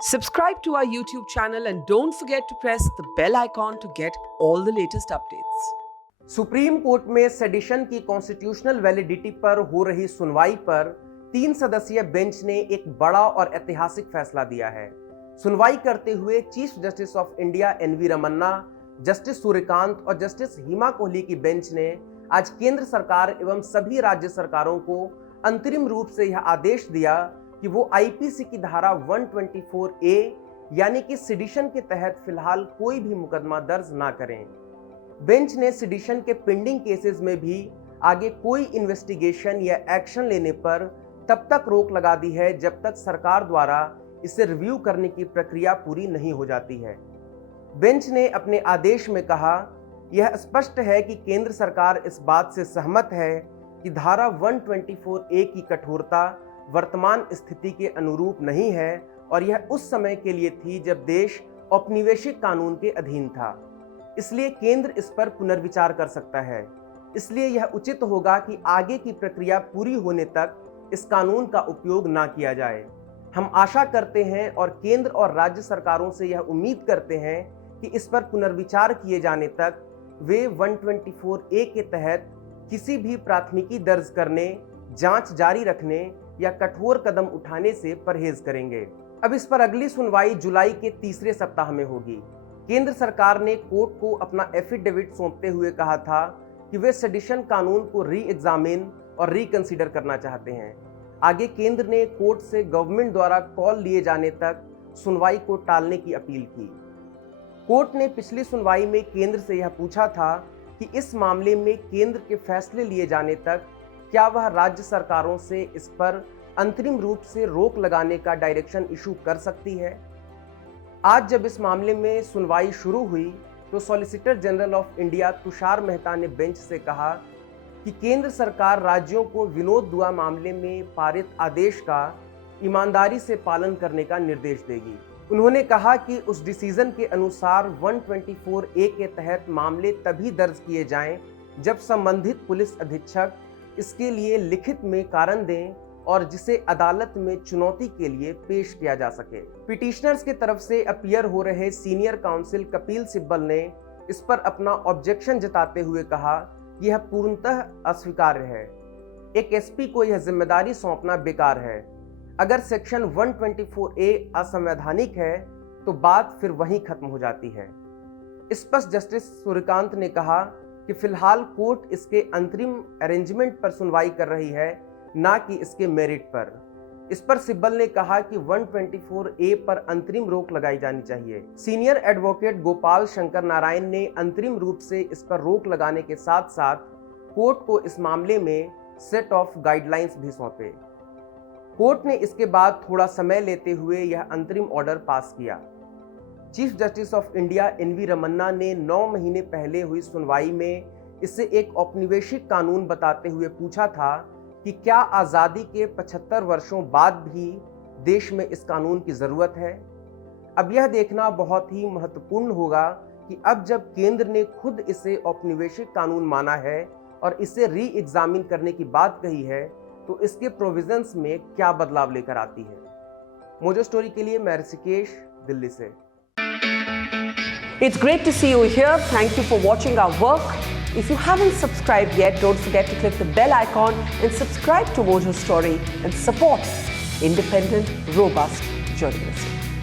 Subscribe to our YouTube channel and don't forget to press the bell icon to get all the latest updates. Supreme court में sedition की constitutional validity पर हो रही सुनवाई पर 3 सदस्यीय बेंच ने एक बड़ा और ऐतिहासिक फैसला दिया है। सुनवाई करते हुए chief justice of India N V Ramana, justice Suryakant और जस्टिस हिमा कोहली की बेंच ने आज केंद्र सरकार एवं सभी राज्य सरकारों को अंतरिम रूप से यह आदेश दिया कि वो आईपीसी की धारा 124A यानी कि सेडिशन के तहत फिलहाल कोई भी मुकदमा दर्ज ना करें। बेंच ने सेडिशन के पेंडिंग केसेस में भी आगे कोई इन्वेस्टिगेशन या एक्शन लेने पर तब तक रोक लगा दी है जब तक सरकार द्वारा इसे रिव्यू करने की प्रक्रिया पूरी नहीं हो जाती है। बेंच ने अपने आदेश में कहा, यह स्पष्ट है कि केंद्र सरकार इस बात से सहमत है कि धारा 124A की कठोरता वर्तमान स्थिति के अनुरूप नहीं है और यह उस समय के लिए थी जब देश औपनिवेशिक कानून के अधीन था। इसलिए केंद्र इस पर पुनर्विचार कर सकता है। इसलिए यह उचित होगा कि आगे की प्रक्रिया पूरी होने तक इस कानून का उपयोग ना किया जाए। हम आशा करते हैं और केंद्र और राज्य सरकारों से यह उम्मीद करते हैं कि इस पर पुनर्विचार किए जाने तक वे 124A के तहत किसी भी प्राथमिकी दर्ज करने, जांच जारी रखने या कठोर कदम उठाने से परहेज करेंगे। अब इस पर अगली सुनवाई जुलाई के तीसरे सप्ताह में होगी। केंद्र सरकार ने कोर्ट को अपना एफिडेविट सौंपते हुए कहा था कि वे सेडिशन कानून को री एग्जामिन और रिकंसीडर करना चाहते हैं। आगे केंद्र ने कोर्ट से गवर्नमेंट द्वारा कॉल लिए जाने तक सुनवाई को टालने की अपील की। कोर्ट ने पिछली सुनवाई में केंद्र से यह पूछा था कि इस मामले में केंद्र के फैसले लिए जाने तक क्या वह राज्य सरकारों से इस पर अंतरिम रूप से रोक लगाने का डायरेक्शन इशू कर सकती है। आज जब इस मामले में सुनवाई शुरू हुई तो solicitor general of India Tushar Mehta ने बेंच से कहा कि केंद्र सरकार राज्यों को विनोद दुआ मामले में पारित आदेश का ईमानदारी से पालन करने का निर्देश देगी। उन्होंने कहा कि उस डिसीजन के अनुसार 124A के तहत मामले तभी दर्ज किए जाएं जब संबंधित पुलिस अधीक्षक इसके लिए लिखित में कारण दें और जिसे अदालत में चुनौती के लिए पेश किया जा सके। पिटिशनर्स के तरफ से अपीयर हो रहे सीनियर काउंसिल कपिल सिब्बल ने इस पर अपना ऑब्जेक्शन जताते हुए कहा कि यह पूर्णतः अस्वीकार्य है। एक एसपी को यह जिम्मेदारी सौंपना बेकार है। अगर सेक्शन 124A असंवैधानिक है तो बात फिर वहीं खत्म हो जाती है। इस पर जस्टिस सूर्यकांत ने कहा कि फिलहाल कोर्ट इसके अंतरिम अरेंजमेंट पर सुनवाई कर रही है, ना कि इसके मेरिट पर। इस पर सिब्बल ने कहा कि 124A पर अंतरिम रोक लगाई जानी चाहिए। सीनियर एडवोकेट गोपाल शंकर नारायण ने अंतरिम रूप से इस पर रोक लगाने के साथ साथ कोर्ट को इस मामले में सेट ऑफ गाइडलाइंस भी सौंपे। कोर्ट ने इसके बाद थोड़ा समय लेते हुए यह अंतरिम ऑर्डर पास किया। Chief justice of India N V Ramana ने 9 महीने पहले हुई सुनवाई में इसे एक औपनिवेशिक कानून बताते हुए पूछा था कि क्या आज़ादी के 75 वर्षों बाद भी देश में इस कानून की ज़रूरत है। अब यह देखना बहुत ही महत्वपूर्ण होगा कि अब जब केंद्र ने खुद इसे औपनिवेशिक कानून माना है और इसे री एग्जामिन करने की बात कही है तो इसके प्रोविजंस में क्या बदलाव लेकर आती है। मोजो स्टोरी के लिए मैं ऋषिकेश, दिल्ली से। It's great to see you here. Thank you for watching our work. If you haven't subscribed yet, don't forget to click the bell icon and subscribe to Mojo Story and support independent, robust journalism.